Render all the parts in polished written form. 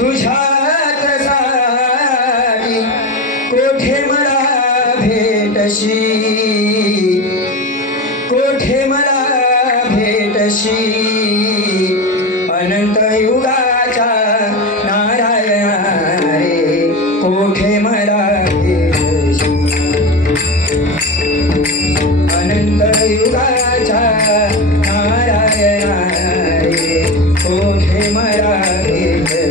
तुझ्यात सारी कोठे मला भेटशी, कोठे मला भेटशी अनंत युगाच्या नारायणा रे, कोठे मला भेटशी अनंत युगाच्या नारायणा रे, कोठे मला भेटशी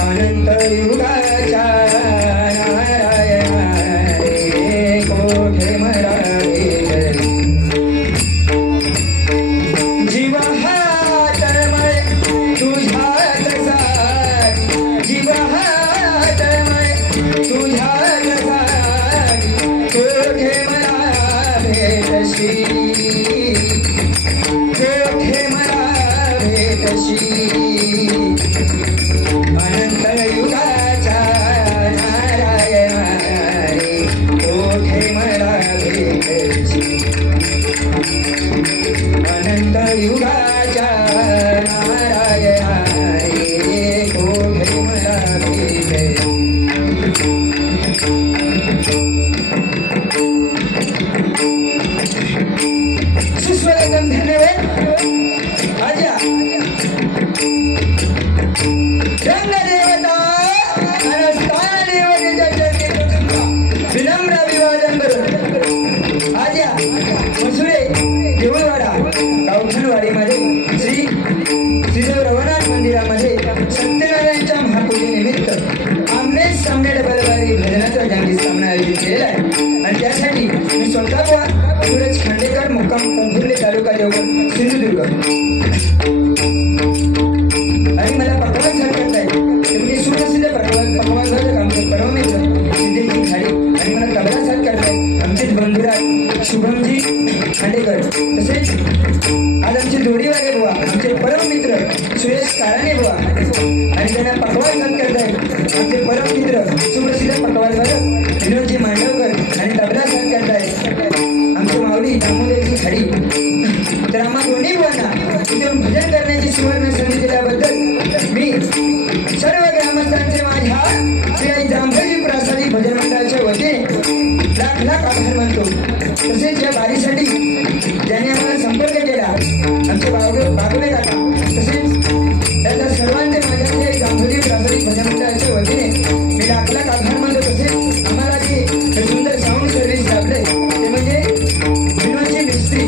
अनंत युगाच्या नारायणा रे, कोठे मला भेटशी जीव हातमय तुझ्यात सारी, जीव हातमय तुझ्यात सारी कोठे मला भेटशी, कोठे मला भेटशी अनंत युगाच्या नारायणा रे, कोठे मला भेटशी अनंत युगाच्या नारायणा रे, कोठे मला भेटशी सुस्वरगम धन्यवाद आजा रंग देवता आणि स्थान देवतेच्या चरणी विनम्र अभिवादन करून आजा मसुरे देऊळवाडा गावठणवाडीमध्ये श्री श्रीदेव रवनाथ मंदिरामध्ये सत्यनारायणच्या महापूजेनिमित्त आमने सामने डबलवारी भजनाचा जंगी सामना आयोजित केलेला आहे आणि त्यासाठी मी स्वतः सूरज खांडेकर मुक्काम पोंभुर्ले तालुका देवगड सिंधुदुर्ग आणि मला पकवान झाड करताय मी सुप्रसिद्ध पकवान झाड काम परम मित्र सिद्धेजी खाडी आणि मला तबला साथ करताय आमचे बंधुराज शुभमजी खांडेकर तसेच आज आमचे जोडीवाले बुवा आमचे परम मित्र सुरेश काराणे बुवा आणि त्यांना पकवान साथ करताय आमचे परम मित्र सुप्रसिद्ध पकवान वादक विनोदजी मांडवकर आणि तबला साथ करताय आमचे माऊली दामोदरजी खाडी। तर आम्हा दोन्ही बुवांना इथून भजन करण्याची सुवर्ण संधी दिल्याबद्दल मी सर्व ग्रामस्थांचे माझ्या श्री आई जांभई प्रासादी भजन मंडळाच्या वतीने लाख लाख आभार मानतो। तसेच या बारीसाठी ज्यांनी आम्हाला संपर्क केला आमचे बागुले काका तसेच त्याचा सर्वांचे माझ्या श्री आई जांभई प्रासादी भजन मंडळाच्या वतीने मी लाख लाख आभार मानतो। तसेच आम्हाला जे सुंदर साऊंड सर्व्हिस लाभले ते म्हणजे विनोदजी मिस्त्री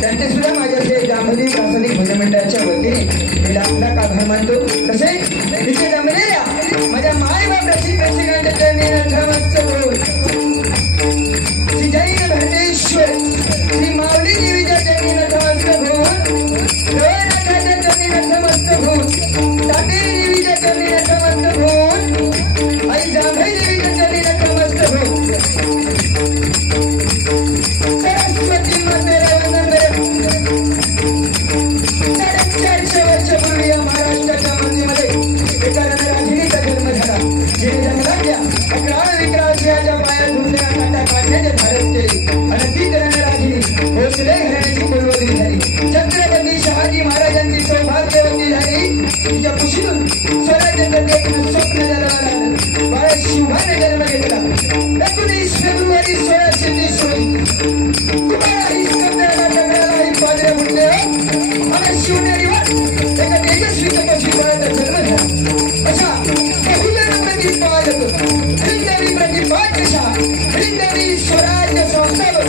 त्यांचे सुद्धा माझ्या श्री जांभई प्रासादी भजन मंडळाच्या वतीने मी लाख लाख आभार मानतो। तसेच इथे जमलेल्या माझ्या माय बापाची प्रेक्षकांच्या चरणी नतमस्तक होऊन श्री जैन भरतेश्वर श्री माऊली देवीच्या चरणी नतमस्तक होऊन लोहनाथाच्या चरणी नतमस्तक होऊन तातेरी देवीच्या चरणी नतमस्तक होऊन आई जांभई देवीच्या चरणी नतमस्तक होऊन सरस्वती मातेला वंदन साडेचारशे वर्षापूर्वी या महाराष्ट्राच्या मातीमध्ये एका रणरागिणीचा जन्म झाला जिने जंगलातल्या 11 विक्रासियाच्या पायात घुसलेला काटा काढण्याचे धाडस केले आणि तीच रणरागिणी भोसले घराण्याची कुलवती झाली। छत्रपती शहाजी महाराजांची सौभाग्यवती झाली। तिच्या कुशीतून स्वराज्याचं एक स्वप्न जन्माला आलं। बाळा शिवभाने जन्म घेतला 19 फेब्रुवारी 1630 रोजी तुम्हालाही समजायलाही पादऱ्या मुंडे आणि शिवनेरी एका तेजस्वी तपस्वी बाळाचा जन्म झाला। अशा बहुजन प्रतिपादक हिंदवी प्रतिपादशा हिंदवी स्वराज्य संस्थापक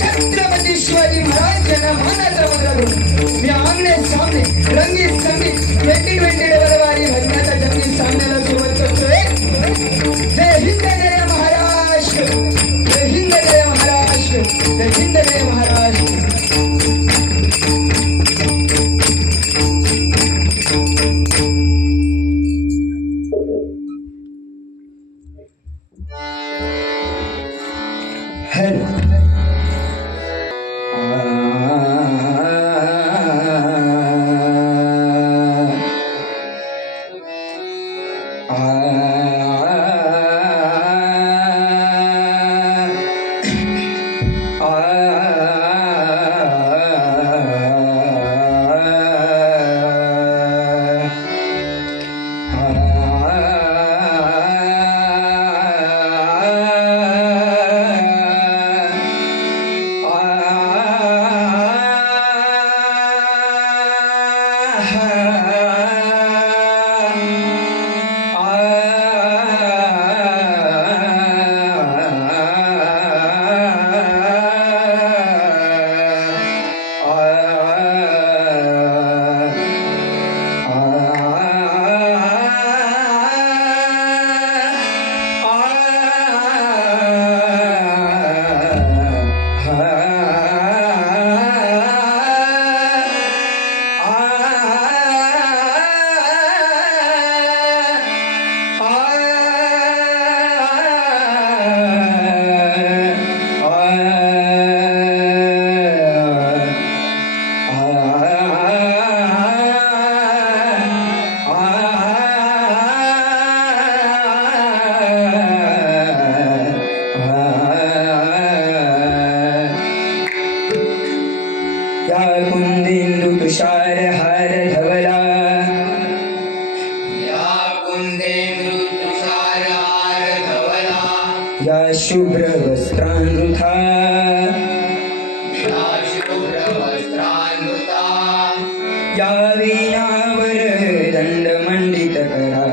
छत्रपती शिवाजी महाराज यांना मानाचा मुद्रा करून मी आमने सामने रंगीत संगीत 2020 डबलवारी भजनाच्या जंगी सामन्याला सुरुवात करतोय। जय हिंद जय महाराष्ट्र, जय हिंद जय महाराष्ट्र, जय हिंद जय महाराष्ट्र। या कुंदेंदु तुषार हार धवला या शुभ्र वस्त्रानृता या वीणावर दंडमंडित करा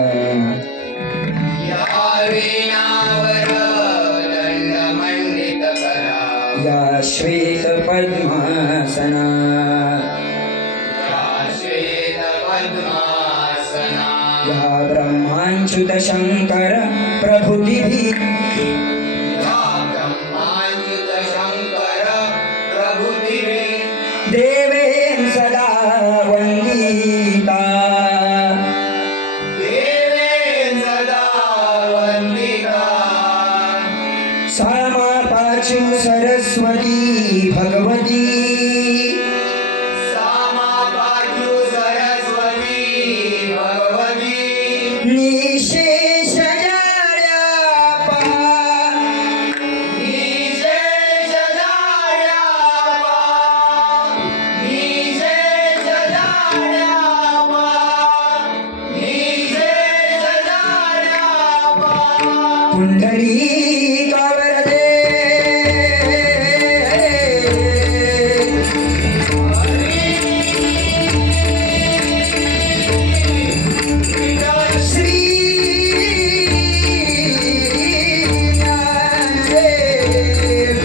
या श्वेत पद्मासना या ब्रह्माच्युत शंकर प्रभुतिभिः देवेन सदा वंदिता सामा पाचु सरस्वती भगवती निशेष जाड्यापा पुंडरीकावरदे श्री ज्ञानदेव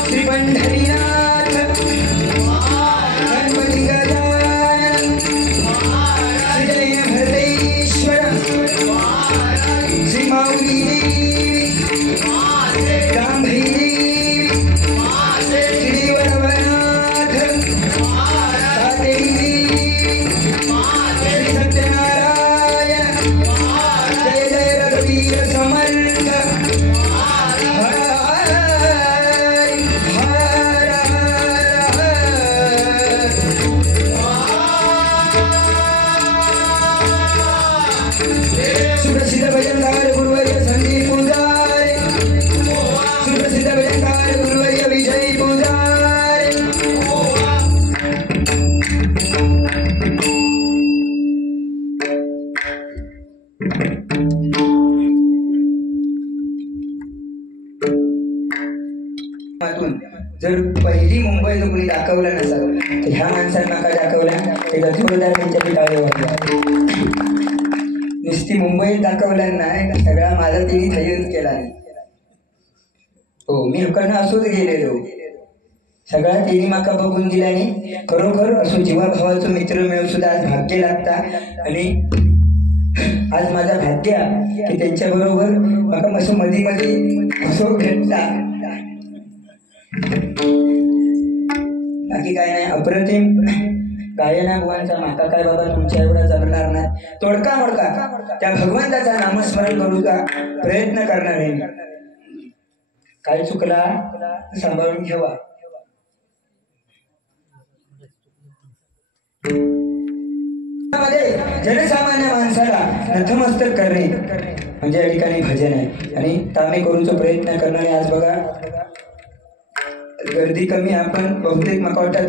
श्री पंढरीनाथ गणपती गजानन श्री माऊली देवी जांभई देवी श्री वरवनाथ सातेरी श्री सत्यनारायण जय जय रघुवीर समर्थ हर हर सुप्रसिद्ध भजनकार गुरुवर्य संदीप पुजारी सुप्रसिद्ध भजनकार गुरुवर्य विजय पुजारी जर पहिली मुंबई जर कोणी दाखवलं नसेल तर ह्या माणसांना का दाखवल्या ते जोरदार त्यांच्या पिटाळे वाजल्या नुसती मुंबईत दाखवलं नाही सगळा माझा तिने थैरच केला नाही हो मी लोकांना असोच गेलेलो सगळा तिने माका बघून दिल्याने खरोखर असो जीवाभावाचं मित्र मिळून सुद्धा आज भाग्य लागता आणि आज माझा भाग्य की त्यांच्या बरोबर माका असं मध्ये मध्ये असो भेटता बाकी काय नाही अप्रतिम गायना भगवानचा माका काय बाबा तुमच्या एवढा जमणार नाही तोडका मोडका त्या भगवंताचा नामस्मरण करूचा प्रयत्न करणार आहे काय चुकला सांभाळून घ्यावा जनसामान्य माणसाला नतमस्तक करणे म्हणजे या ठिकाणी भजन आहे आणि तामे करूचा प्रयत्न करणारे आज बघा गर्दी कमी आपण बहुतेक मला वाटतं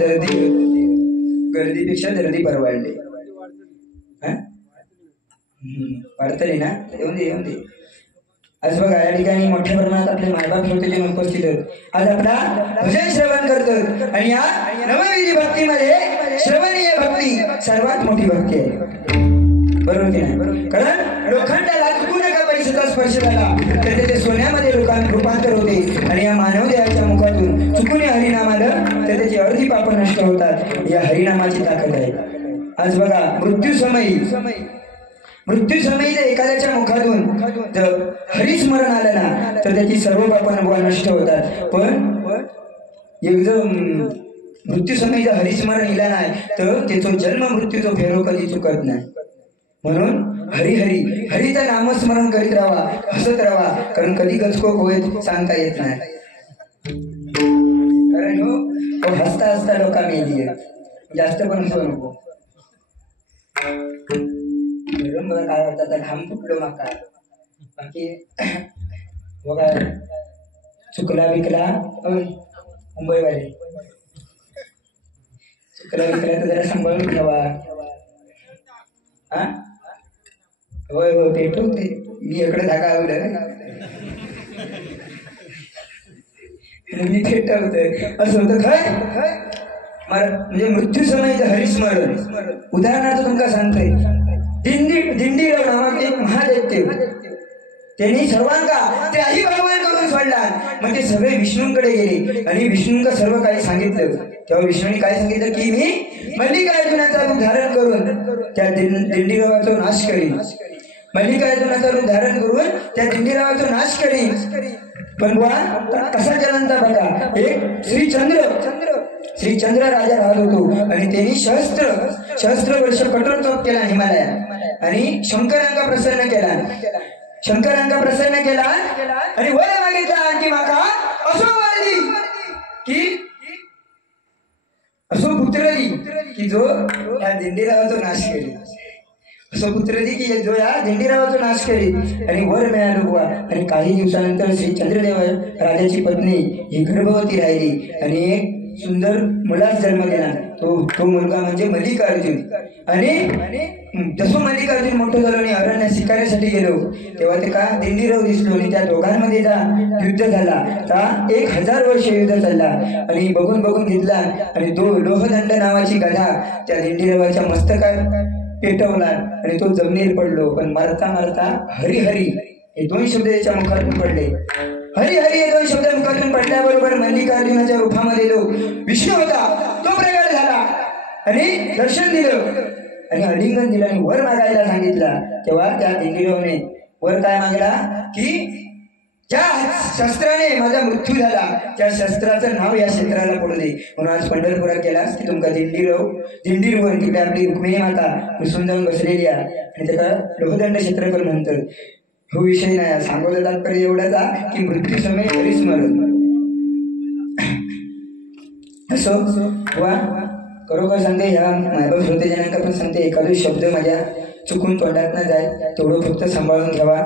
गर्दीपेक्षा दर्दी परवडले वाढतले ना येऊन दे आज बघा या ठिकाणी मोठ्या प्रमाणात आपले मायबाप श्रोते उपस्थित आहेत आज आपला भजन श्रवण करतो आणि या नवविधी भक्तीमध्ये श्रवणीय भक्ती सर्वात मोठी भक्ती आहे बरोबर की नाही कारण लोखंडाला चुकू नका परिसराचा स्पर्श झाला तर त्याचे सोन्यामध्ये रूपांतर होते आणि या मानव देहाच्या मुखातून चुकून हरिनामाला तर त्याची अर्धी पाप नष्ट होतात या हरिनामाची ताकद आहे आज बघा मृत्यू समयी जर एखाद्याच्या मुखातून जर हरिस्मरण आलं ना तर त्याची सर्व पाप नष्ट होतात पण एक जर मृत्यू समयी जर हरिस्मरण इला नाही तर त्याचा जन्म मृत्यूचा फेरो कधी चुकत नाही म्हणून हरी हरी हरीचं नामस्मरण करीत राहा हसत राहा कारण कधी गचको होईल सांगता येत नाही कारण हो हसता हसता लोका मेली जास्त पण हसू नको मला काय वाटतं घाम फुटलो माका बाकी बघा चुकला विकला मुंबईवाले चुकला विकला तर जरा सांभाळून ठेवा. हा होय होय पेटवते मी इकडे धागा आवडलं मी पेटवतोय असं होतं खय म्हणजे मृत्यू समय हरिस्मरण. उदाहरणार्थ तुमका सांगतोय दिंडीराव नावाचे एक महादैत्य त्यांनी सर्वांका त्याही भगवान करून सोडला. मग ते सगळे विष्णूंकडे गेले आणि विष्णूंका सर्व काही सांगितलं. तेव्हा विष्णूंनी काय सांगितलं की मी मल्लिकार्जुनाचा रूप धारण करून त्या दिंडीरावाचा नाश करीन. मल्लिकार्जुनाचा रूप धारण करून त्या दिंडीरावाचा नाश करीन. पण बुवा कसा जलंता बघा. एक श्रीचंद्र राजा राहत होतो आणि त्यांनी सहस्त्र वर्ष कठोर तप केला हिमालयात आणि शंकरांका प्रसन्न केला आणि वर मागितला की माका असो वारली की असो पुत्र दी की जो या दिंडीरावाचा नाश करेल. असो पुत्र दी की जो या दिंडीरावाचा नाश करेल. आणि वर मिळालं बुवा. आणि काही दिवसानंतर श्री चंद्रदेव राजाची पत्नी ही गर्भवती राहिली आणि एक सुंदर मुलास जन्म दिला. तो मुलगा म्हणजे मल्लिकार्जुन. आणि जसं मल्लिकार्जुन मोठं झालो आणि अरण्य शिकाऱ्यासाठी गेलो तेव्हा ते का दिंडीराव दिसलो आणि त्या दोघांमध्ये युद्ध झाला. 1000 वर्ष युद्ध चालला आणि बघून घेतला आणि तो लोहदंड नावाची गदा त्या दिंडीरावाच्या मस्तकात पेटवला आणि तो जमिनीवर पडलो. पण मरता हरिहरी हे 2 शब्द त्याच्या मुखातून पडले. हरिहरी हे 2 शब्द मुखातून पडल्याबरोबर मल्लिकार्जुनाच्या रूपामध्ये जो विष्णू होता तो प्रगट झाला आणि दर्शन दिलं आणि अलिंगन दिलं आणि वर मागायला सांगितला. तेव्हा त्या दिंडीरावने वर काय मागला की ज्या शस्त्राने माझा मृत्यू झाला त्या शस्त्राचं नाव या क्षेत्राला पडू दे. म्हणून आज पंढरपुरात गेलास की तुमका दिंडीरवर तिकडे आपली रुक्मिणी माता कुसुम बसलेली आहे आणि त्याला लोहदंड क्षेत्रकर म्हणतात. हो विषय नाही. सांगवलं तात्पर्य एवढाचा की मृत्यू समय हरिस्मरण असो वा खरोखर सांगते. ह्या मायबाप श्रोतेजनांका पण सांगते एखादा शब्द माझ्या चुकून तोंडात न जाय तेवढं फक्त सांभाळून घ्यावा.